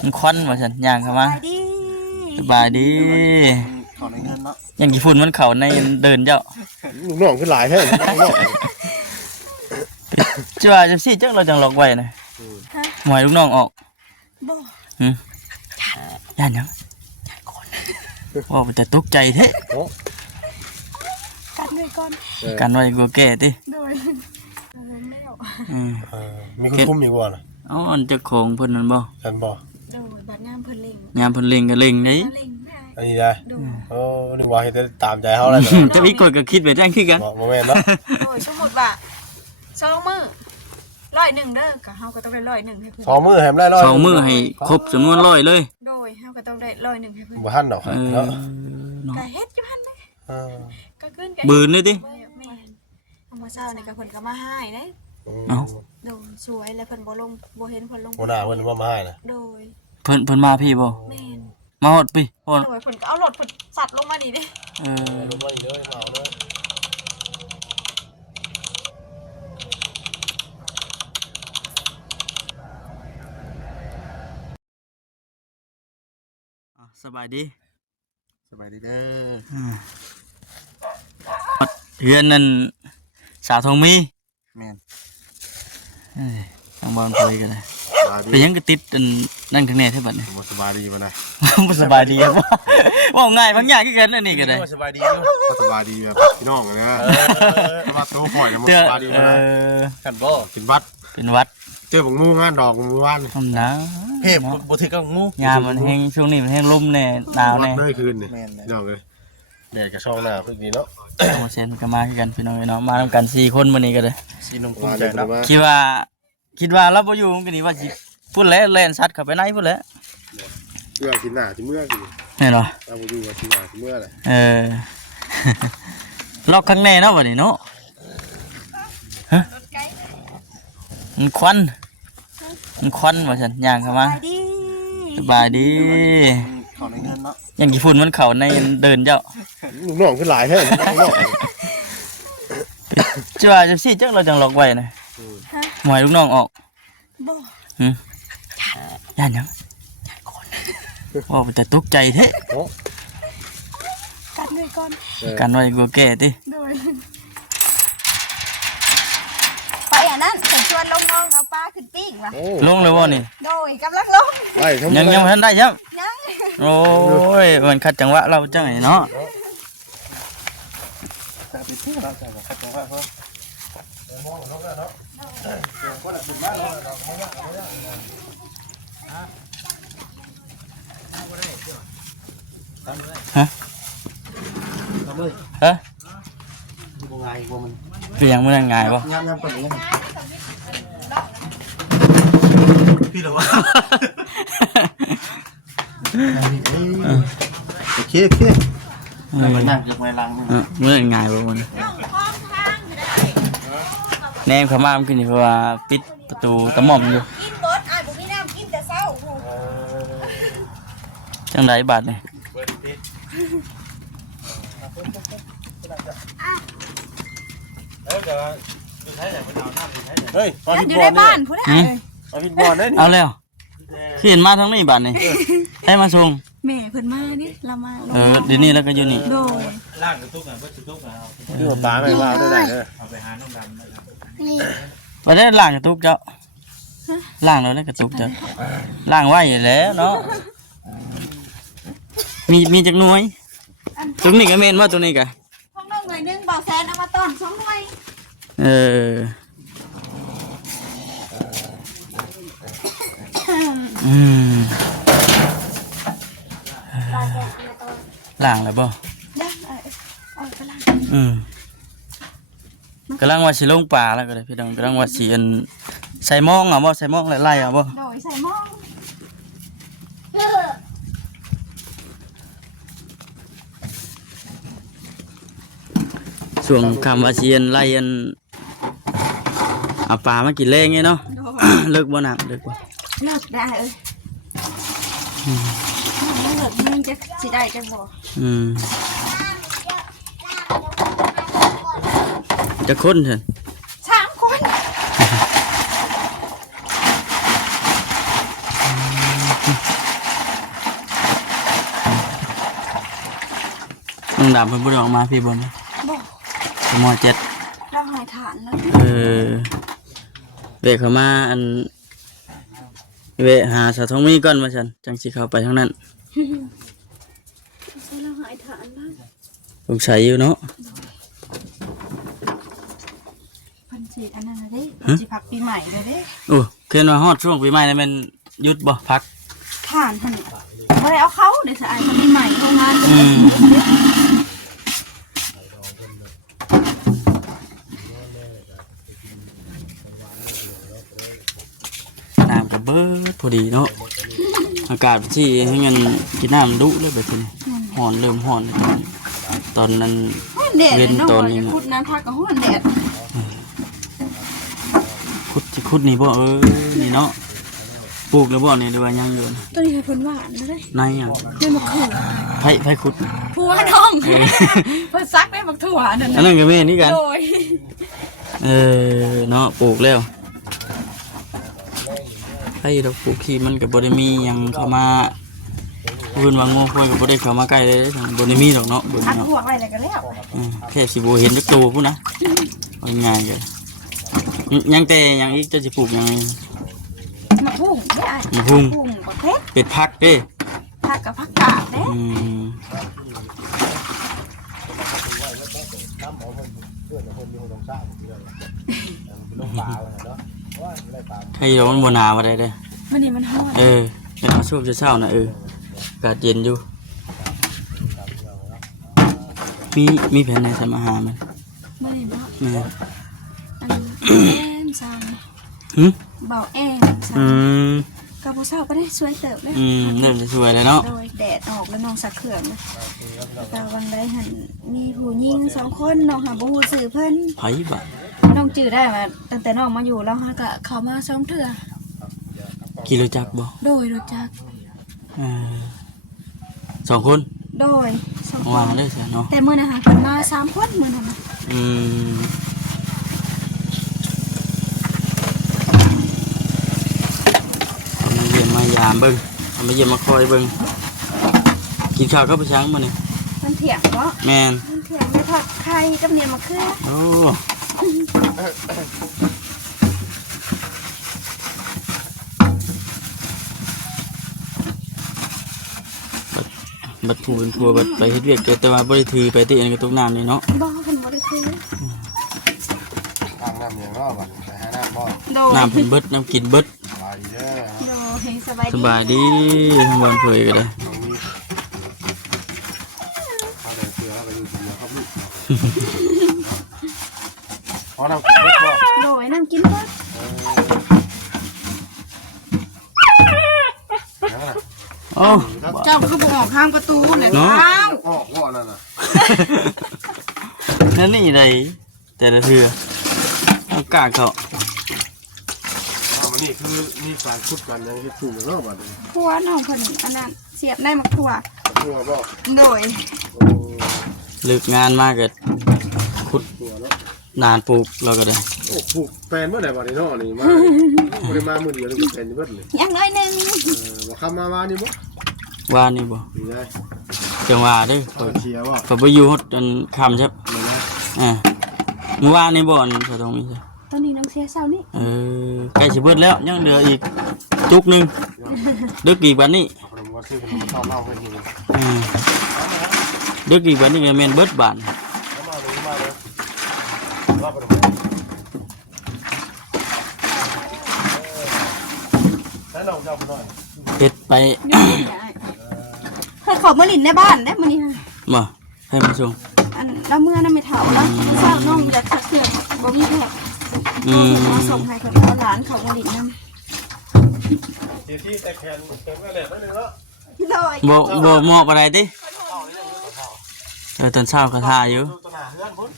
มันควันมาฉันย่างเข้ามาสบายดีเขาในเงินเนาะอย่างกี่ฝุ่นมันเข่าในเดินเจ้าลูกน้องขึ้นหลายแท้จ้าจะซี่จังเราจังหลอกไว้นะหมายลูกน้องออกบ่ย่านยังว่าแต่ตกใจเท่กันด้วยก่อนกันไว้กลัวแก่ติมีคนคุมอีกว่าน่ะอ๋ออันจะของเพิ่นนั่นบ่ฉันบ่โดยบัดงามเพิ่นเล็งงามเพิ่นเล็งก็เล็งนี่อันนี้ได้โอ้นึกว่าเฮ็ดตามใจเฮาแล้วจะมีกดก็คิดไปจังคือกันบ่แม่นเนาะโอ้ยสมมุติว่า2มื้อ100เด้อก็เฮาก็ต้องได้100ให้เพิ่น2มื้อให้ได้100 2มื้อให้ครบจำนวน100เลยโดยเฮาก็ต้องได้100ให้เพิ่นบ่ทันดอกเนาะก็เฮ็ดอยู่หั่นเด้ก็ขึ้นกันบืนเลยติเอามาเช้านี่ก็เพิ่นก็มาให้เด้เอ้าโดยสวยแล้วเพิ่นบ่ลงบ่เห็นเพิ่นลงบ่น่าเพิ่นว่ามาให้น่ะโดยเพิ่นมาพี่บ่แม่นมาฮอดพี่ฮอดโดยเพิ่นก็เอารถเพิ่นสัตว์ลงมานี่เด้ลงมาอีกเด้อมาเอาเด้อสบายดีเด้อเฮือนนั่นสาวทองมีแม่นทางบ้านคุยกันเลยไปยังก็ติดนั่นข้างในเท่าบัดนี้บ่สบายดีบ่ได้บ่สบายดีครับว่าง่ายบางอย่างคือกันอันนี้ก็ได้บ่สบายดีบ่สบายดีแบบพี่น้องนะว่าโตข่อยบ่สบายดีบ่ได้กันบ่เป็นวัดเจอบักงูงานดอกมื้อวานทำนะเฮ้บ่ถือกับงูยามมันแห้งช่วงนี้มันแห้งลมแน่หนาวแน่เลยคืนนี่น้องเอ้ยแดดก็ช่องหน้าพึ่งดีเนาะโมเซนก็มาคือกันพี่น้องเนาะมาทำกัน4คนมื้อนี้ก็ได้4น้องกุ้งใจเนาะคิดว่าเราบ่อยู่มันก็นี่ว่าสิพุ่นแล้วแล่นสัตว์เข้าไปไหนพุ่นแล้วเมื่อกินหน้าที่เมื่อกินแน่เนาะเราบ่อยู่กับที่หน้าที่เมื่อแหละล็อกข้างในเนาะบัดนี้เนาะฮะมันควันว่าซั่นย่างเข้ามาสบายดีเขาในเงินเนาะอย่างกี่ฝุ่นมันเข่าในเดินเจ้าลูกน้องขึ้นหลายแท้จ้าจะซี่จังเราจังหลอกไว้นะหมายลูกน้องออกบ่ย่านยังว่าแต่ตกใจเท่กันด้วยก่อนกันไว้กลัวแก่ติโดยไปอันนั้นจะชวนลงน้องเอาปลาขึ้นปิ้งว่ะลงเลยบ่นี่โดยกำลังลงยังทันได้ครับยังโอ้ยมันขัดจังหวะเราจังไงเนาะฮะฮะบ่ง่ายบ่มันคือยังมันง่ายบ่ยามปานนี้พี่เหรอวะโอเคมันนั่งจากไม้ลังมันง่ายบ่มันแนมเข้ามามันคือนี่เพราะว่าปิดประตูตะหม่อมอยู่กินบดอ้ายบ่มีน้ำกินแต่เช้าจังไดบาดนี่เฮ้ยปลาพิษ อยู่ บอ ใน ล บ้า นี่ นผู้ใดปลาพิษบอลได้นี่เอาแล้วขึ้นมาทางนี้บาดนี่ให้มาส่งแม่เพิ่นมานี่เรามาเดี๋ยวนี้แล้วก็อยู่นี่โดยล่างกระตุกอ่ะบ่กระตุกอ่ะคือปลาไม่ว่าได้เด้อเอาไปหาน้องดำนะครับนี่บ่ได้ล้างกระตุกเจ้าล้างแล้วกระตุกเจ้าล้างไว้แล้วเนาะมีจักหน่วยตรงนี้ก็แม่นว่าตัวนี้ก็ของน้องหน่วยนึงบ่าวแซนเอามาต้อน2หน่วยล้างแล้วบ่เอาไปล้างกำลังว่าสิลงป่าแล้วก็ได้พี่น้องกำลังว่าสิใส่หม้องอ่ะบ่ใส่หม้องไล่ๆอ่ะบ่โดยใส่หม้องช่วงคำว่าสิไล่เอาปลามากินแรงไงเนาะเลิกบ่น้ำเลิกบ่เลิกได้เลิกมึงจะสิได้จังบ่จะคนเถอะ3 คน น้องดำเพิ่นบ่ได้ออกมาพี่บ่นะ บ่ ม.7 เราหายฐานแล้ว เวะเข้ามาอันเวะหาสาวทองมีก่อนว่าซั่นจังสิเข้าไปทางนั้น เราหายฐานแล้ว สงสัยอยู่เนาะ เพิ่นสิอันนั้นน่ะเด้เพิ่นสิพักปีใหม่เลยเด้ โอ้เคินว่าฮอดช่วงปีใหม่นี่แม่นหยุดบ่พัก ฐานหั่นบ่ได้เอาเขาเดี๋ยวสะอายพักปีใหม่โรงงาน น้ำก็เบิดพอดีเนาะอากาศที่ให้เงินกินน้ำดุเลยแบบนี้ร้อนเริ่มร้อนตอนนั้น แดด เล่น เนาะ ตอนนี้ อย่าพูดน้ำพักก็ฮ้อนแดด คุดนี่บ่นี่เนาะปลูกแล้วบ่นี่หรือว่ายังอยู่ ตัวนี้เพิ่นหวานเลย ในอ่ะ ได้มะเขือ ไผคุด ผัวน้องเพิ่นซักได้บักถั่วนั่น อันนั้นก็แม่นี่กัน โดย เนาะปลูกแล้วให้เราปลูกที่มันก็บ่ได้มีหยังเข้ามาเพิ่นว่างูควายก็บ่ได้เข้ามาใกล้เลยทางบ่ได้มีดอกเนาะเบิ่ง พัก เนาะ พวกอะไรก็แล้ว แค่สิบ่เห็นจักตัวพุ่นนะเอาง่ายๆก็ยังแต่ยังอีกจะสิปลูกหยัง มะพุ่งได้ มะพุ่ง พุ่งประเภท เป็ดผักเด้ ผักกับผักกาดเด้ ใครร้อนบนหนาวอะไรเด้อ มันนี่มันฮ้อน เป็นมาช่วงเช้าๆนะอากาศเย็นอยู่มีแผนในทำอาหารไหม มันนี่บ่ แม่ อันแอมซัง หึ เบาแอมซั อื ง ม กับผู้สาวก็ได้สวยเติบเลย เริ่มจะสวยแล้วเนาะ โดยแดดออกแล้วน้องสักเขื่อนนะแต่วันใดหันมีผู้หญิง2คนน้องหาบ่ฮู้ชื่อเพิ่น ไผบะ น้องจื้อได้มาตั้งแต่น้องมาอยู่แล้วฮะก็เข้ามา2เทื่อ กี่รู้จักบ่ โดยรู้จัก 2 คน โดย2คน ว่าเลยสิเนาะ แต่มื้อนะคะเพิ่นมา3คนมื้อนั้นน่ะ อืมเอามาเยี่ยมมายามเบิ่งเอามาเยี่ยมมาคอยเบิ่งกินข้าวก็ไปช้างมาเนี่ย มันเถียงเนาะ แมน มันเถียงไม่ผัดไข่กับเนียมะเขือ โอ้บัดผู้เป็นทัวบัดไปเฮ็ดเวียกแต่ว่าบ่ได้ถือไปที่อันกระตุกน้ำนี่เนาะ บ่เพิ่นบ่ได้ซื้อ ทางน้ำอย่างรอบอ่ะไปหาน้ำบ่ โดย น้ำเป็นเบิดน้ำกินเบิด สบายดีเด้อ โดยสบาย ส ดี บายดีทั้งวันเผยก็ได้ ตรงนี้เขาเดินเสือแล้วก็อยู่เสือครับลูกพอน้ำกินเบิดบ่ โดยน้ำกินเบิด นั่นน่ะ โอ้ เจ้าก็บ่ออกข้างประตูเลย เนาะ ออกว่านั่นน่ะ นั่นนี่ได้แต่ละเทื่อเอากากเขา มันนี่คือมีการขุดกันยังเฮ็ดสูงอย่างรอบอ่ะ ผัวน้องเพิ่นอันนั้นเสียบได้มักถั่ว ตัวบ่ โดย โอ้ เลิกงานมาก็ขุด ตัวเนาะ นานปลูกเราก็ได้ โอ้ปลูกแปลนเมื่อไหร่บ่ได้เนาะนี่มาบ่ได้มามื้อเดียวนี่ก็แปลนอยู่เบิดเลย อย่างน้อยหนึง บ่คำมานี่บ่ ว่านี่บ่ นี่ได้ จังว่าเด้อ เขาเชียร์บ่ ก็บ่อยู่ฮอดจนค่ำใช่ นี่นะ เมื่อวานนี่บ่อนสะตรงนี้จ้ะ ตอนนี้น้องเสียเศร้านี่ ใกล้สิเบิดแล้วยังเหลืออีกจุกหนึงดึกอีกวันนี้ เอาขนมว่าซื้อขนมชอบเล่าให้กิน ดึกอีกวันนี้ก็แม่นเบิดบาน มาเลยว่าขนมแล้วเราจะเอาไปหน่อย เฮ็ดไป เพิ่นขอมาลินในบ้านได้มื้อนี้ค่ะ บ่ให้มาส่ง อันแล้วเมื่อนั้นไม่เฒ่าแล้วเศร้าน้องอยากสักเทื่อบ่มีแพกเอาส่งให้เพิ่นเอาหลานเขามาลินนำ เสียที่แต่แขนก็แหลมนิดนึงแล้ว โดย บ่เหมาะปานใดติตอนเช้าก็ท่าอยู่ ตัวหนาเพื่อนพุ่น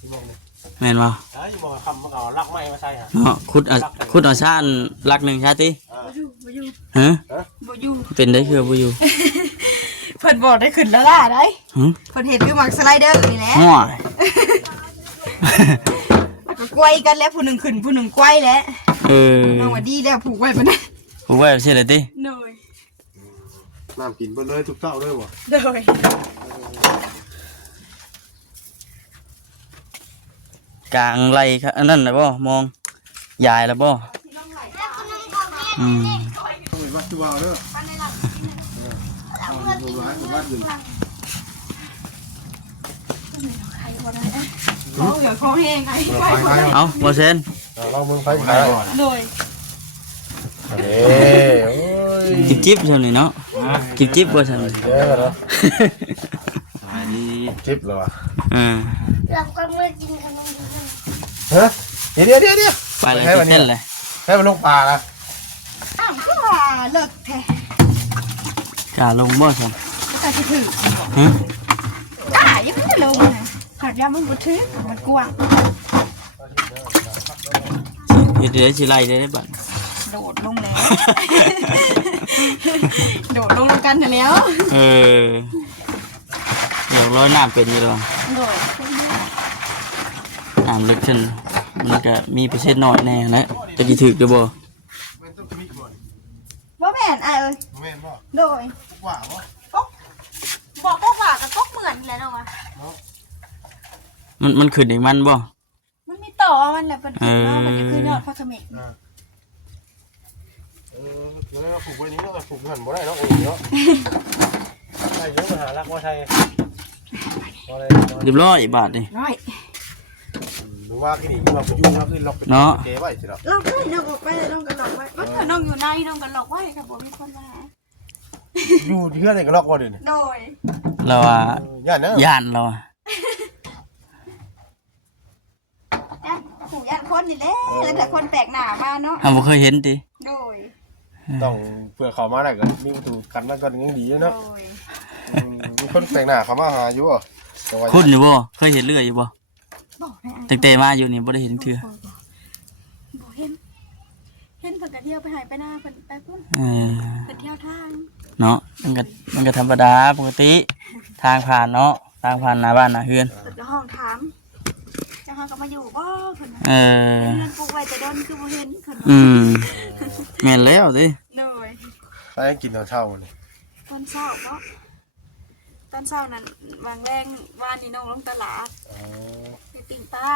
ที่มองเลย แม่นบ่ อยู่มองคำมาเอาลักไม้มาใส่ฮะ เนาะขุดเอาชาอันหลักหนึงชาติ บ่อยู่ ฮะ บ่อยู่ เป็นได้คือบ่อยู่ เพิ่นบอกได้ขึ้นแล้วล่ะได้ หึ เพิ่นเห็นคือมักสไลเดอร์นี่แหละ ฮ้อย แล้วก็ไกวกันแล้วผู้หนึงขึ้นผู้หนึงไกวแล้วน้องว่าดีแล้วผูกไว้ปะนะ บ่ว่าใช่เลยติ หน่อย น้ำกินเพิ่นเลยทุกเช้าเลยบ่ โดย กลางไรครับอันนั้นแหละบ่มองยายแล้วบ่อืม ต้องเป็นวัดที่ว่าเด้อดูร้านวัดอยู่ เขาเดี๋ยวเขาเองไอ้ไฟ เอาบ่เซน เราเมืองไฟขาย โดย เอ้โอ้ย จิ๊บๆเท่านี้เนาะจิ๊บๆบ่ซั่น เด้อเนาะ สบายดี จิ๊บเหรอวะ เราก็ไม่กินขนมดีกัน ฮะเดี๋ยว ไปเลยเต้นเลย ให้มันลงปลาละ อ้าวก็เลิกแท้ กล้าลงบ่ซั่น แต่จะถือ ฮะ ยังไม่ได้ลงนะขาดยามันบ่ถือมันกว้าง เฮ็ดได้สิไล่ได้บัด โดดลงแล้ว โดดลงกันแล้ว เออเดี๋ยวร้อยน้ำเป็นอยู่แล้ว โดด น้ำลึกขึ้นมันก็มีเปอร์เซ็นต์น้อยแน่นะจะกี่ถึกหรือบ่ ว่าแม่นไอ้เอ้ย แม่นบ่ โดย ว่าบ่ บอกก็ว่ากับก็เหมือนแหล้วเนาะ มันขึ้นอีกมันบ่ มันมีต่อมันแหละเป็นขึ้นเนาะมันจะขึ้นยอดพอสมิก เดี๋ยวเราปลูกไว้นี้เราปลูกหันบ่ได้เนาะโอ้ยเนาะใช่เยอะมาหารักว่าใช่บ่ได้ เรียบร้อยบาทนี่ น้อย หรือว่าที่นี่ว่าประยุกต์คือล็อกเป็นเก๋ไว้สิครับ เราก็น้องออกไปน้องกันหลอกไว้ว่าเธอน้องอยู่ในน้องกันหลอกไว้ค่ะบอกมีคนมาหา อยู่เพื่อนนี่ก็ล็อกบ่ได้นี่ โดย เราอ่ะ ย่านเนาะ ย่านเราอ่ะ ยันผู้ยันคนนี่แหละแล้วแต่คนแปลกหน้ามาเนาะ เราบ่เคยเห็นติ โดย ต้องเพื่อเขามาได้ก็มีประตูกันมันก็ยังดี โด เนาะ ย มีคนแปลกหน้าเขามาหาอยู่บ่ คุณอยู่บ่เคยเห็นเรื่อยอยู่บ่ บอกได้ ตั้งแต่มาอยู่นี่บ่ได้เห็นเทื่อ บอกเห็นเพิ่นก็เที่ยวไปหายไปหน้าเพิ่นไปพุ่น เออ เพิ่นเที่ยวทาง เนาะมันก็ธรรมดาปกติทางผ่านเนาะทางผ่านหน้าบ้านหน้าเฮือน เพิ่นก็ห้องถามเจ้าเฮาก็มาอยู่บ่เพิ่น เออ เงินปลูกไว้แต่ดนคือบ่เห็นเพิ่น แม่นแล้วติ โดย ไปกินตอนเช้านี่ ตอนเช้าเนาะตอนเช้านั้นวางแรงวานนี่น้องลงตลาด อ๋อ ไปปิ้งปลา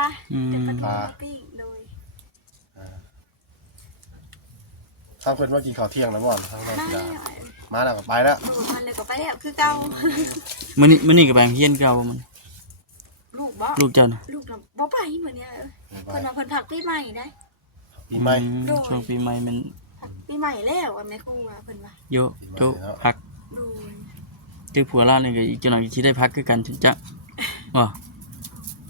เป็นปลาทูมาปิ้งโดย ทางเพิ่นว่ากินข้าวเที่ยงแล้วก่อนทางน้อง มา สิ แล้ ดาว มาแล้วก็ไปแล้ว ดูมันเลยก็ไปแล้วคือเก่า มื้อนี้ก็ไปเฮียนเก่าบ่มัน ลูกบ่ ลูกเจ้าน่ะ ลูกน่ะบ่ไปเหมือนเนี่ยเพิ่นว่าเพิ่นผักปีใหม่ได้ ปีใหม่ ช่วงปีใหม่มัน ผักปีใหม่แล้วอ่ะแม่ครูว่าเพิ่นว่า โยโจพัก ดู เจ้าผัวเรานี่ก็อีกจังหน่อยสิได้พักคือกันถึงจะอ๋อ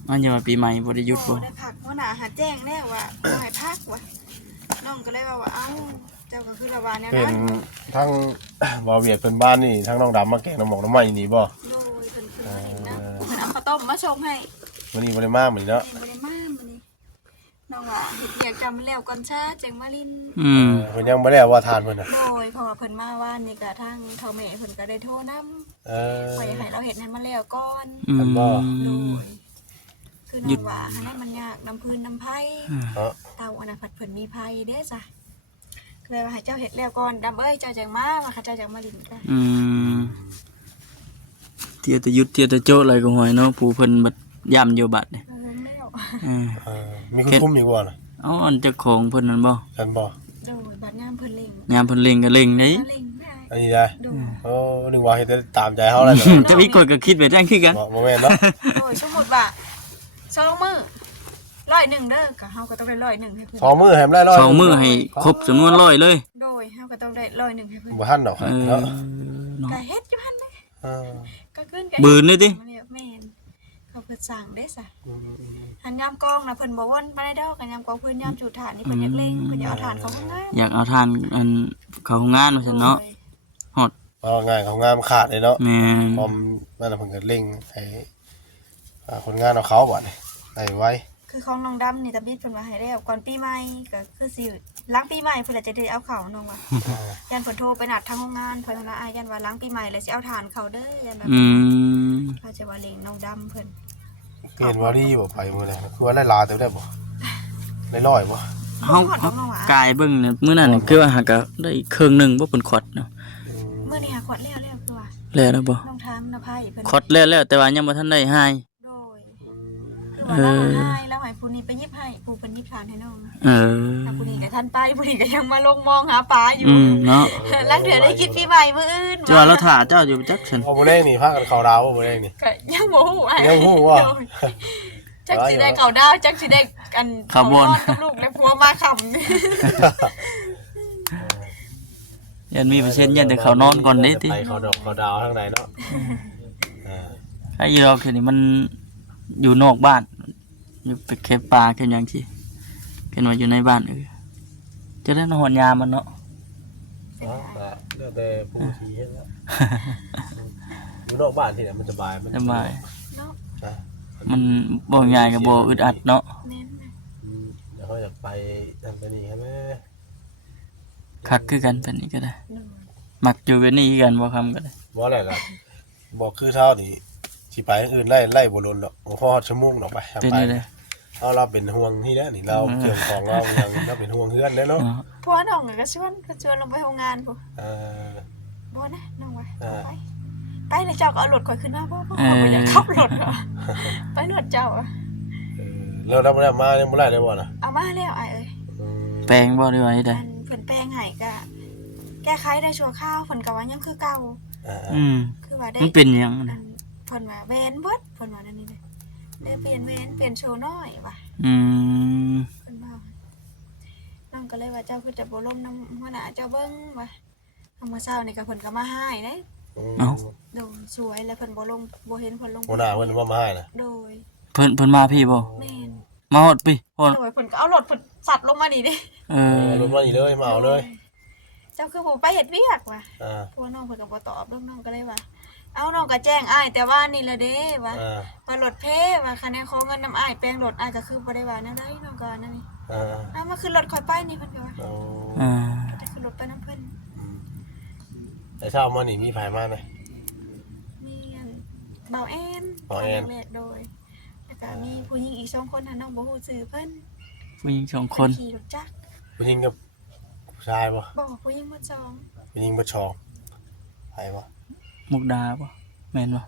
มันยังว่าปีใหม่บ่ได้หยุดบ่ ได้ผักหัวหน้าหาแจ้งแล้วว่าบ่ให้พักว่ะน้องก็เลยว่าเอ้าเจ้าก็คือระบาดแนว เป็น นั้น ทั้งบ่าวเวียดเพิ่นบ้านนี่ทั้งน้องดำมาแกงน้ำหมอกน้ำไหม้นี่บ่ โดยเพิ่นคือมาเห็นนะเพิ่นเอาข้าวต้มมาชงให้ วันนี้บ่ได้มาเหมือนเนาะ เห็นบ่ได้มามื้อนี้น้องว่าเฮ็ดอยากจำแล้วก่อนช้าจังมาลิน เพิ่นยังบ่ได้ว่าทานเพิ่นน่ะ โดยเพราะว่าเพิ่นมาว่านนี่ก็ทางเฒ่าแม่เพิ่นก็ได้โทรนำ เออ ว่าอยากให้เราเฮ็ดให้มันแล้วก่อน มันบ่ โดยคือน้องว่าให้มันมันยากน้ำพื้นน้ำไผ่ เนาะ เตาอนาผัดเพิ่นมีไผ่เด้จ้ะก็เลยว่าให้เจ้าเฮ็ดแล้วก่อนดำเอ้ยเจ้าจังมาว่าเขาเจ้าจังมาลินกัน เที่ยวแต่ยุดเที่ยวแต่โจ้อะไรก็หอยเนาะผู้เพิ่นบัดย่ำอยู่บัดนี่ เออแล้ว มีคนคุมอยู่บ่น่ะ เอาอันเจ้าของเพิ่นนั่นบ่ ฉันบ่ โดยบัดงามเพิ่นเล่ง ยามเพิ่นเล็งก็เล็งได้ เล่งได้ อันนี้ได้ โดย โอ้นึกว่าเฮ็ดแต่ตามใจเฮาแล้ว แต่มีคนก็คิดแบบนั้นคือกัน บ่แม่นเนาะ โดยสมมุติว่า2มื้อ100เด้อก็เฮาก็ต้องได้100ให้เพิ่น สองมื้อแฮมได้ร้อย สองมื้อให้ครบจำนวน100เลย โดยเฮาก็ต้องได้100ให้เพิ่น บ่ทันดอก เออ เนาะ เนาะ ก็เฮ็ดอยู่หั่นเด้ เออ ก็ขึ้น บืนเลยติ แม่นเขาเพิ่นสั่งเด้ซะหันยามกองน่ะเพิ่นบ่วนบ่ได้ดอกกันยามกองเพิ่นยามจุดฐานนี่เพิ่นอยากเล่งเพิ่นอยากเอาฐานเขาข้างหน้า อยากเอาทานอันเข้าโรงงานว่าซั่นเนาะ เอาง่ายเขางานขาดเลยเนาะ แม่น พร้อมนั่นน่ะเพิ่นก็เร่งให้คนงานเอาเขาบัดนี่ได้ไว้ คือของน้องดำนี่ตะบิดเพิ่นว่าให้แล้วก่อนปีใหม่ก็คือสิหลังปีใหม่เพิ่นจะได้เอาเข้าน้องว่ายันเพิ่นโทรไปนัดทางโรงงานเพิ่นว่าอ้ายยันว่าหลังปีใหม่แล้วสิเอาฐานเขาเด้อยันว่า เขาจะว่าเล่งน้องดำเพิ่น เห็นว่าดีบ่ไปมื้อนั้นคือว่าได้ลาแต่ได้บ่ได้ร้อยบ่ เฮากายเบิ่งเนี่ยมื้อนั้นคือว่าหากก็ได้ครึ่งหนึงบ่เพิ่นขอดเนาะ มื้อนี้หาขวดแล้วคือว่า แล้วบ่ น้องถามนภัยเพิ่น คอดแล้วแต่ว่ายังบ่ทันได้ให้ โดยคือว่าเราให้แล้วให้ผู้นี้ไปยิบให้ผู้เพิ่นยิบทานให้น้อง เออ ถ้าผู้นี้ก็ทันไปผู้นี้ก็ยังมาลงมองหาปลาอยู่ เนาะ ลังเถื่อได้กินปีใหม่มื้ออื่น จะว่าเราถ่าเจ้าอยู่จักฉัน เอาบ่ได้นี่พากันเข้าดาวบ่ได้นี่ ก็ยังบ่ฮู้อ่ะ ยังฮู้ว่า จักสิได้เข้าดาวจักสิได้กันเข้านอนกับลูกและผัวมาค่ำ ยันมีเปอร์เซ็นต์ยันแต่เขานอนก่อนได้ติ ไปเข้าดอกเข้าดาวทางไหนเนาะไอ้อีเราคือนี่มันอยู่นอกบ้านอยู่ไปแค่ป่าแค่หยังสิเห็นว่าอยู่ในบ้านจะได้นอนยามมันเนาะ แล้วแต่ผู้ที่เฮ็ดแล้วอยู่นอกบ้านที่ไหนมันสบายมัน สบาย เนาะ มันบ่ง่ายกับบ่อึดอัดเนาะ แม่นนะ เดี๋ยวเขาอยากไปนั่นไปนี่ใช่ไหม คักคือกันเป็นนี้ก็ได้ โดย มักอยู่กันนี่คือกันบ่คำก็ได้ บ่อะไรล่ะบอกคือเท่านี่สิไปอื่นไล่บ่ลนดอกบ่พอชั่วโมงดอกไป เป็น ไป นี่เลย เราเป็นห่วงที่แล้วนี่เราเครื่องของเรายังเราเป็นห่วงเพื่อนเด้เนาะ เนาะ ผัวน้องก็ชวนลงไปโรงงานพุ่น เออ บ่นะน้องว่า อ่า ไปเลยเจ้าก็เอารถข่อยขึ้นมาบ่บ่อยากขับรถว่ะไปรถเจ้าอะ แล้วเราบ่ได้มายังบ่ได้เลยบ่น่ะ เอามาแล้วอ้ายเอ้ย แปลงบ่ได้ว่าได้ อันเพิ่นแปลงให้ก็แก้ไขได้ชั่วคราวเพิ่นก็ว่ายังคือเก่า คือว่าได้ มันเป็นหยัง อั นะ นเพิ่นว่าแวนเบิดเพิ่นว่านั่นนี่นะได้เปลี่ยนแวนเปลี่ยนโชว์น้อยว่ะ อืม เพิ่นว่าน้องก็เลยว่าเจ้าคือจะบ่ล้มน้ำหัวหน้าเจ้าเบิ่งว่ะเมื่อเช้านี่ก็เพิ่นก็มาให้เด้ โดยสวยแล้วเพิ่นบ่ลงบ่เห็นเพิ่นลง หัวหน้าเพิ่นว่ามาให้น่ะ โดย เพิ่นมาพี่บ่ แม่น มาฮอดพี่ฮอด โดยเพิ่นก็เอารถเพิ่นสัตว์ลงมานี่เด้ เออ รถมานี่เลยมาเอาเลย เจ้าคือบ่ไปเฮ็ดเวียกว่ะพวกน้องเพิ่นก็บ่ตอบน้องก็เลยว่า เอาน้องก็แจ้งอ้ายแต่ว่านี่ละเด้ว่าว่ารถเพว่าคะแนนขอเงินนำอ้ายแปลงรถอ้ายก็คือบ่ได้ว่าแนวใดน้องก็นั่นนี่เอามาขึ้นรถข่อยไปนี่เพิ่นก็ว่า อ่า จะขึ้นรถไปนำเพิ่น แต่เช้ามานี่มีไผมาไหม มีอันเบาแอน เบาแอน แม่โดยแล้วก็มีผู้หญิงอีก2คนน่ะน้องบ่ฮู้ชื่อเพิ่น ผู้หญิง2คน ขี่รถจักร ผู้หญิงกับผู้ชายบ่ บอกผู้หญิงมาจอง ผู้หญิงบ่ชองไผบ่ มุกดาบ่แม่นบ่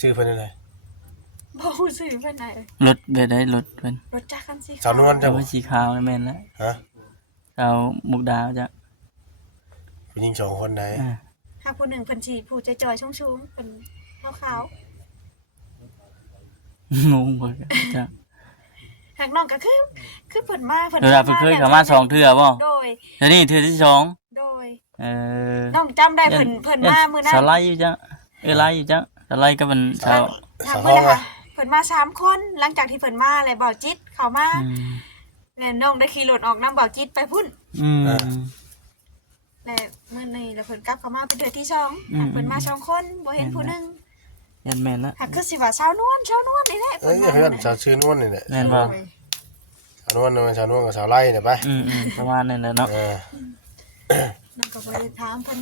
ชื่อเพิ่นอะไร บอกผู้สื่อเพื่อนไหน รถแบบใดรถเพิ่น รถจักรคันสี สาวนวล แต่ จ้ะ ว่าสีขาวนั่นแม่นแล้ว ฮะ เอามุกดาจ้ะ ผู้หญิง2คนใด อ่า หากผู้หนึ่งเพิ่นสีผู้จอยๆชุ่มๆเป็นขาว งงบ่จ้ะ ๆหากน้องก็คือเพิ่นมาเพิ่น เวลาเพิ่นเคยเข้ามา2เทื่อบ่ โดย แล้วนี่เทื่อที่สอง โดย เออ น้องจำได้เพิ่นมามื้อนั้น สไลด์อยู่จ้ะไลด์อยู่จ้ะสไลด์ก็เป็นชาว หากมื้อนะคะเพิ่นมา3คนหลังจากที่เพิ่นมาแล้วเบาจิตเข้ามา อืม แล้วน้องได้ขี่รถออกนำเบาจิตไปพุ่น อืม แล้วมื้อนี้แล้วเพิ่นกลับเข้ามาเป็นเดือนที่2หากเพิ่นมา2คนบ่เห็นผู้หนึง ยันแม่นละ หากคือสิว่าสาวนวลนี่แหละ เอ้ยเพื่อนชาวชื่อนวลนี่แหละ แม่นบ่ ชาวนวลชาวนวลกับชาวไร่เนี่ยไป ประมาณนั้นแหละเนาะ น้องก็บ่ได้ถามเพิ่น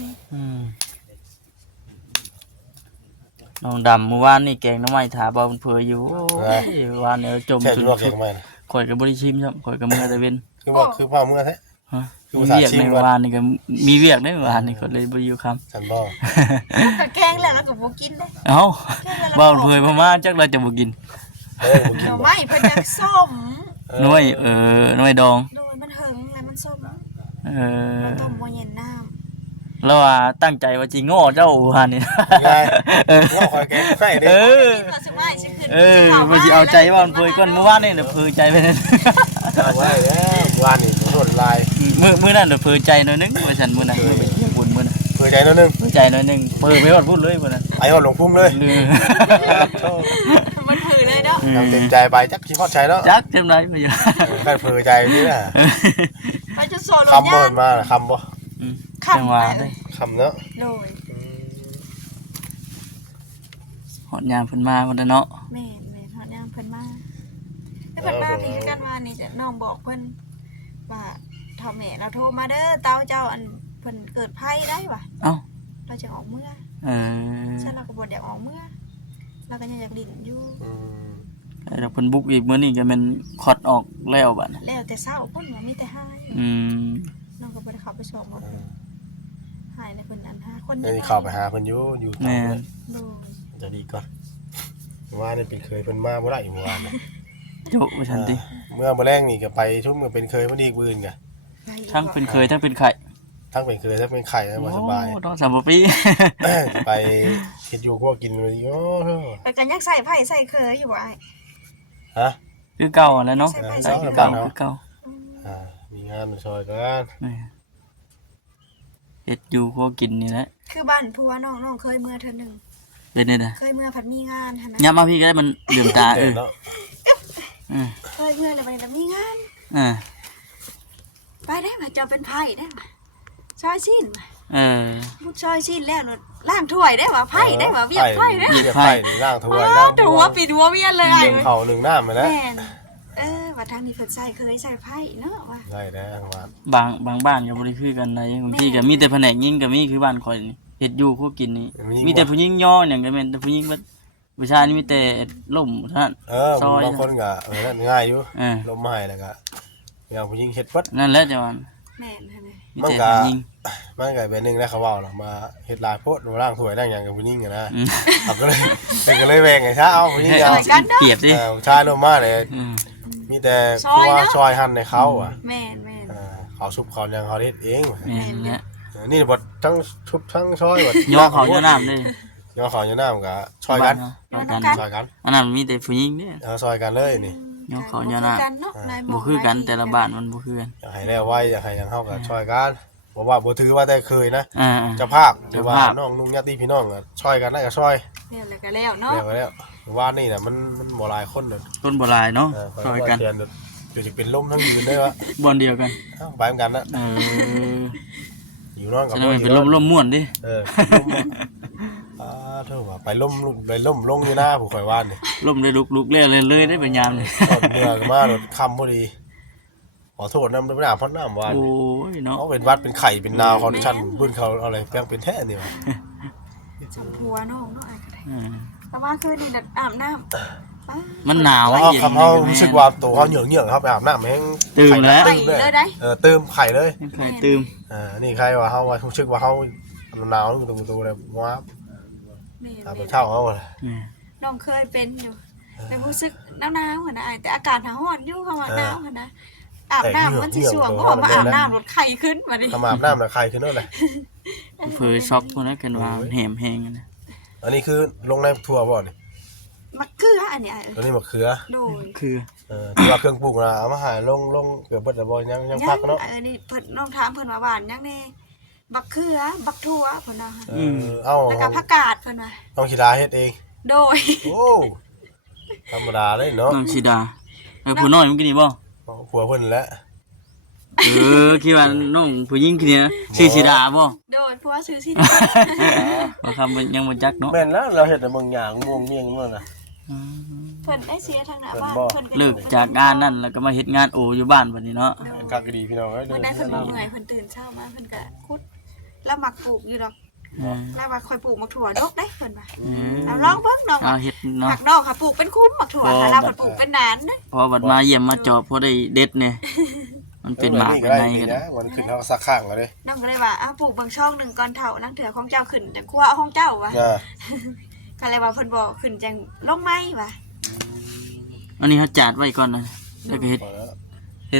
น้องดำเมื่อวานนี่แกงน้ำไม้ถาบ่เพิ่นอยู่โอ้ยเมื่อวานเนี่ยจม แช่ จ จุ น ลวกเองไหมนะ ข่อยก็บ่ได้ชิมครับข่อยก็มื้อแต่เว้น คือบอกคือพ่อเมื่อแท้ ฮะ คือ มี ภาษา เวียก ชิ ใน ม เมื่อ ว่าว านนี่ก็มีเวียกในเมื่อวานนี่ก็เลยบ่อยู่คำ ฉันบอก ก็แกงแล้วก็บ่กินเด้ เอ้าบ่เพิ่นบ่มาจักเราจะบ่กิน ผมกิน เดี๋ยว บอก ไม่เพิ่นจะส้ม หน่วยหน่วยดอง โดยมันเหิงแล้วมันส้ม มัน ต้มบ่เย็นน้ แล้วว่าตั้งใจว่าสิง้อเจ้าว่านี่ ไงง้อคอยแกงไข่เด้ เออ ำกินมาสิว่าสิขึ้น มันสิเอาใจว่ามันเพิ่นก่อนเมื่อวานนี่น่ะเพิ่นใจไปนั่น เอาไว้แล้ววานนี่โดนลาย มื้อนั้นน่ะเพิ่นใจหน่อยนึงว่าซั่นมื้อนั้นมื้อไปเที่ยวบุญมื้อนั้น เผื่อใจนิดนึง เพิ่นใจหน่อยนึงเพิ่นไปฮอดพูดเลยมื้อนั้น ไอ้หอดหลงพุ่มเลย ลืม มันผือเลยเนาะ ทำเต็มใจไปจักคิดฮอดใจแล้ว จักจังได๋บ่อยู่ ใครเผื่อใจนี่นะ ไปจะโซโล คำบ่ ย่าง มันมาคำบ่ จังหวะเด้ คำเนาะ โดย ฮอดยามเพิ่นมาพุ่นเนาะ แม่ฮอดย่างเพิ่นมาแล้วเพิ่นมาพี่คือกันว่านี่จะน้องบอกเพิ่นว่าเฒ่าแม่เราโทรมาเด้อเต้าเจ้าอันเพิ่นเกิดภัยได้ว่ะ เอ้า เราจะออกเมื่อ ฉันเราก็บ่ได้ออกเมื่อเราก็ยังอยากลิ้นอยู่ ไอ้ดอกเพิ่นบุกอีกมื้อนี้ก็แม่นคอดออกแล้วบัดน่ะ แล้วแต่เช้าเพิ่นว่ามีแต่หาย อืม น้องก็บ่ได้เข้าไปสอบว่าเพิ่นหายแล้วเพิ่นอัน5คน คน เดี๋ยวสิเข้าไปหาเพิ่นอยู่อยู่ แม่น โดย จะดีก่อนว่านี่เป็นเคยเพิ่นมาบ่ได้เมื่อวานน่ะ โจว่าซั่นติ เมื่อบ่แรงนี่ก็ไปชุ่มก็เป็นเคยบ่ดีมื้ออื่นก็ ทั้งเป็นเคยทั้งเป็นไข่ ทั้งเป็นเคยทั้งเป็นไข่แล้วบ่สบาย โอ้ต้อง3 ปี ไปเฮ็ดอยู่พวกกินมื้อนี้โอ้โห แต่กันยังใส่ไผ่ใส่เคยอยู่บ่อ้าย ฮะ คือเก่าแล้วเนาะ ใส่ไป ใส่ ใส่ คือ ไป เก่าคือเก่า มีงานมาช่วยกัน แม่เฮ็ดอยู่พวกกินนี่แหละ คือบ้านผัวน้องเคยเมื่อเทื่อนึง เป็นนี่นะ เคยเมื่อผัดมีงานหั่นนะ ยับมาพี่ก็ได้มันลืมตา เนาะ เคยเมื่อแล้วไปแล้วมีงาน อ่า ไปได้มาจอเป็นไผ่ได้มาซอยชิ้นมา เออ มุดซอยชิ้นแล้วล่างถ้วยได้ว่าไผ่ได้ว่าเวียกไผ่ได้ เวียกไผ่นี่ล่างถ้วย อ๋ ล่า อง ถือว่าปิดหัวเวียนเลย หนึ่งเข่าหนึ่งน้ำไปแล้ว แม่นว่าทางนี้เพิ่นใส่เคยใส่ไผ่เนาะว่า ได้แล้วว่า บางบ้านก็บ่ได้คือกันใดบางทีก็มีแต่แผนกยิงก็มีคือบ้านข่อยนี่เฮ็ดอยู่พวกกินนี่มีแต่ผู้หญิงย่อหยังก็แม่นแต่ผู้หญิงเบิดผู้ชายนี่มีแต่ล่มเท่านั้น บางคนก็นั่นง่ายอยู่ เออ ลมหายแล้วก็อย่างผู้หญิงเฮ็ดปัด นั่นแหละจังหวะ แม่นหั่นน่ะ มีแต่ผู้หญิง มันก็เป็นนึงแล้วเขาเว้าล่ะมาเฮ็ดลายโพดล่างถ้วยล่างหยังกับผู้หญิงนะ อืม เขาก็เลยเป็นก็เลยแบ่งไงซะเอาผู้หญิงเอา เปรียบดิ ชายลงมาเลย อืม มีแต่เพราะว่าซอยหั่นในเขาอ่ะ แม่น เขาซุปเขายังเขาเฮ็ดเอง แม่นแหละ นี่บดทั้งชุบทั้งซอยบด ย่อเขาย่อน้ำเด้ ย่อเขาย่อน้ำก็ซอยกัน ซอยกัน อันนั้นมีแต่ผู้หญิงเด้ ซอยกันเลยนี่ ย่อเขาย่อน้ กันเนาะนายหม ำบ่คือกันแต่ละบ้านมันบ่คือกัน อยากให้แล้วไว้อยากให้ยังเฮาก็ซอยกันบ่ว่าบ่ถือว่าแต่เคยนะ อ่า เจ้าภาพหรือว่าน้องนุ่งญาติพี่น้องก็ซอยกันได้ก็ซอย แล้วแล้วก็แล้วเนาะ แล้วก็แล้วว่านี่น่ะมันบ่หลายคนเด้อ คนโบราณเนาะซอยกัน เดี๋ยวสิเป็นลมทั้งยืนได้วะ บอนเดียวกัน ไปเหมือนกันนะ เออ อยู่นอนกับ จะได้เป็นล่มม่วนดิ เท่าว่าไปล่มลงอยู่หน้าผู้ข่อยว่านนี่ ล่มได้ลุกๆเลยได้เป็นยามนี่ ตอนเมื่อก็มาโดดค่ำพอดีขอโทษนำด้วยน้ำพัดน้ำว่าน โอ้ยเนาะ เขาเป็นวัดเป็นไข่เป็นนาวเขาชั้นบุญเขาอะไรแปลงเป็นแท้นี่วะ สมผัวน้องเนาะอ้ายก็ได้ อืม แต่ว่าคือนี่อาบน้ำ มันหนาว เขาคำเขารู้สึกว่าตัวเขาเหยื่อเขาไปอาบน้ำแห้ง ตื่นแล้ว ไปเลยได้ ตื่มไข่เลย ใครตื่ม นี่ใครว่าเขาว่ารู้สึกว่าเขาหนาวตัวเลยว้า แม่ ตามเช่าเขาเลย น้องเคยเป็นอยู่แต่รู้สึกหนาวๆหั่นน่ะอ้ายแต่อากาศร้อนอยู่เข้ามาหนาวหั่นนะอาบน้ำมันสิช่วงเพราะว่ามาอาบน้ำรถไข้ขึ้นมาดิ ทำอาบน้ำนะไข่ขึ้นนั่นเลย เผยช็อกพวกนั้นกันว่าแหมแหงนะ อันนี้คือลงในทัวร์บ่นี่ มะเขืออันเนี้ย ตัวนี้มะเขือ โดย คือ ที่ว่าเครื่องปรุงนะเอามาหาลงเกือบเบิดแต่บ่ยังพักเนาะ นี่เพิ่นน้องถามเพิ่นว่าหวานยังแน่บักเขือบักทั่วเพิ่นว่า เอา แล้วก็ผักกาดเพิ่นว่า น้องชิดาเฮ็ดเอง โดย โอ้ธรรมดาเลยเนาะ น้องชิดาผู้น้อยมันกินนี่บ่ ผัวเพิ่นแหละ คิดว่าน้องผู้หญิงกินนี่นะชื่อชิดาบ่ โดยผัวซื้อสิ บ่คำยังบ่จักเนาะ แม่นแล้วเราเฮ็ดแต่บางอย่างม่วงเมียงนั่นน่ะ เพิ่นได้เสียทางหน้าบ้านเพิ่น เลิกจากงานนั่นแล้วก็มาเฮ็ดงานโออยู่บ้านบัดนี้เนาะ คักดีพี่น้องเอ้ย เพิ่นได้เพิ่นเมื่อยเพิ่นตื่นเช้ามาเพิ่นก็คุดแล้วมักปลูกอยู่ดอกแล้วว่าค่อยปลูกมักถั่วดกได้เพิ่นว่าเอาลองเบิ่งน้อง เอาเฮ็ดเนาะ ผักดอกค่ะปลูกเป็นคุ้มมักถั่วค่ะแล้วเพิ่นปลูกเป็นนานเด้ พอบัดมาเยี่ยมมาจอบพอได้เด็ดเนี่ยมันเป็นหมาก ก็ เป็น ได้ ไง นี่ กัน นะมันขึ้นเฮาสักข้างแล้วเด้ น้องก็เลยว่าปลูกเบิ่งช่องหนึงก่อนเฒ่านั่งเถือของเจ้าขึ้นจังคั่วเอาของเจ้าว่ะ ก็เลยว่าเพิ่นบอกขึ้นจังลงไม้ว่ะ อันนี้เขาจัดไว้ก่อนนะแล้วก็เฮ็ด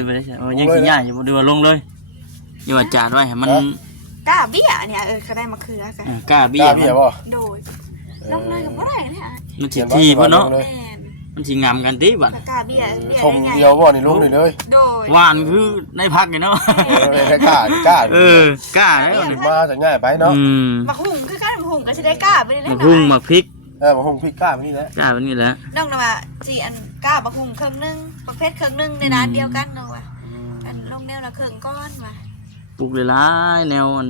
ไปได้ใช่ยังขี้ย่าอยู่บ่ดูว่าลงเลยอย่าว่าจัดไว้ให้มัน กล้าเบี้ยเนี่ยก็ได้มาคือกัน กล้าเบี้ย กล้า มั เบี้ย น บ่ โดยลงเลยก็บ่ได้เนี่ย มันสิทีบ่เนาะ แม่น มันสิงามกันติบัด กล้าเบี้ย ทงเดียวบ่นี่ลงเลย โดย หวานคือในพักนี่เนาะ กล้ากล้า กล้าแล้ว มาจะง่ายไปเนาะ มักหุ่งคือกันมักหุ่งก็สิได้กล้าไปเลย มาพุ่งมาพริก มาคงพี่กล้าไปนี่แหละ กล้าแบบนี้แหละ น้องน่ะว่าสิอันกล้ามักหุ่งครึ่งนึงมักเพชรครึ่งนึงในร้านเดียวกันเนาะว่ะอันลงแนวละครึ่งก้อนว่ะ ปลูกหลายๆแนวอัน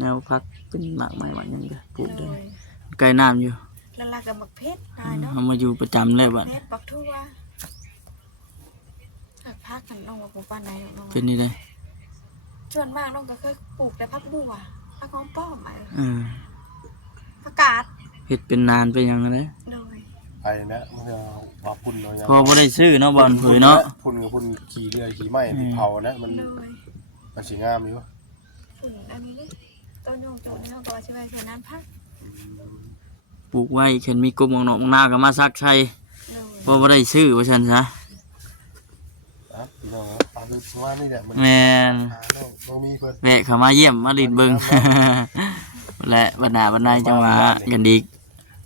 แนวพักเป็นหมากไม้หวานยังก็ปลูกได้ใกล้น้ำอยู่ แล้วล่ะก็มักเพชรได้เนาะ เอามาอยู่ประจำแล้วบัด เพชรบักทั่วพักกันน้องว่าปลูกบ้านใดน้อง เป็นนี่ได้ ส่วนมากน้องก็เคยปลูกแต่ผักบัวผักหอมป้อมผักกาด เฮ็ดเป็นนานเป็นหยังไง โดย ไปนะมันจะว่าพุ่นเนาะ พอบ่ได้ซื้อเนาะบอลผือเนาะ พุ่นกับพุ่นขี่เรือขี่ไม้ที่เผานะมัน โดย มันสีงามอยู่ ฝุ่นอันนี้ต้นโยงโจน เนาะก็ว่าสิไปแค่นั้นพัก ปลูกไว้เข็นมีกบของนอกหน้าก็มาซักใช้ โดย เพราะว่าได้ซื้อว่าฉันซะ อ่ะพี่น้องตามดูว่านี่แหละมัน แม่น น้องมีเพิ่น แวะเข้ามาเยี่ยมมาลินเบิง และบรรดาบรรดาจังหวะกันดีก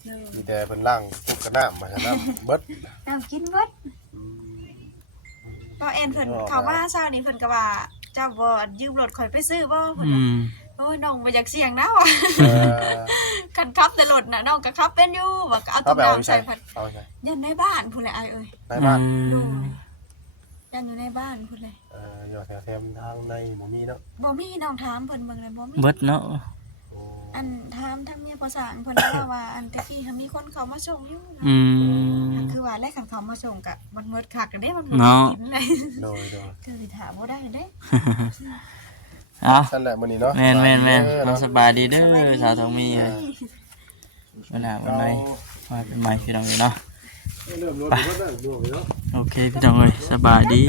โดย มีแต่เพิ่นล่างพวกกระน้ำมาชนะเบิด น้ำกินเบิดก็เอ็นเพิ่นเขามาเช้านี้เพิ่นก็ว่าเจ้าบ่ยืมรถข่อยไปซื้อบ่เพิ่น อื ว่าม โอ้ยน้องบ่อยากเสี่ยงนะว่ะ คันขับแต่รถน่ะน้องก็ขับเป็นอยู่ว่าก็เอา เขา ตุ๊ก ไปเอา น้ำ ใช่ ใส่เพิ่น เอาใช่ ยันในบ้านพุ่นแหละอ้ายเอ้ย ในบ้าน ยันอยู่ในบ้านพุ่นเลย อยู่แถวทางในหมู่มีเนาะ บ่มีน้องถามเพิ่นเบิ่งเลยบ่มี เบิดเนาะ อันถามทางเมียภาษาเพิ่นว่าอันตะกี้เขามีคนเขามาส่งอยู่นะ อืม คือว่าแรกคันเขามาส่งกะมันเมิดคักกันเด้มัน เนาะ กินเลย โดย คือสิถามบ่ได้เด้ เอา นั่นแหละมื้อนี้เนาะ แม่นแม่นแม่น เนาะ สบายดีเด้อสาวทองมีเอ้ยบรรดาบรรดามาเป็นใหม่พี่น้องเอ้ยเนาะ เริ่มรถเริ่มเนาะ โอเคพี่น้องเอ้ยสบายดี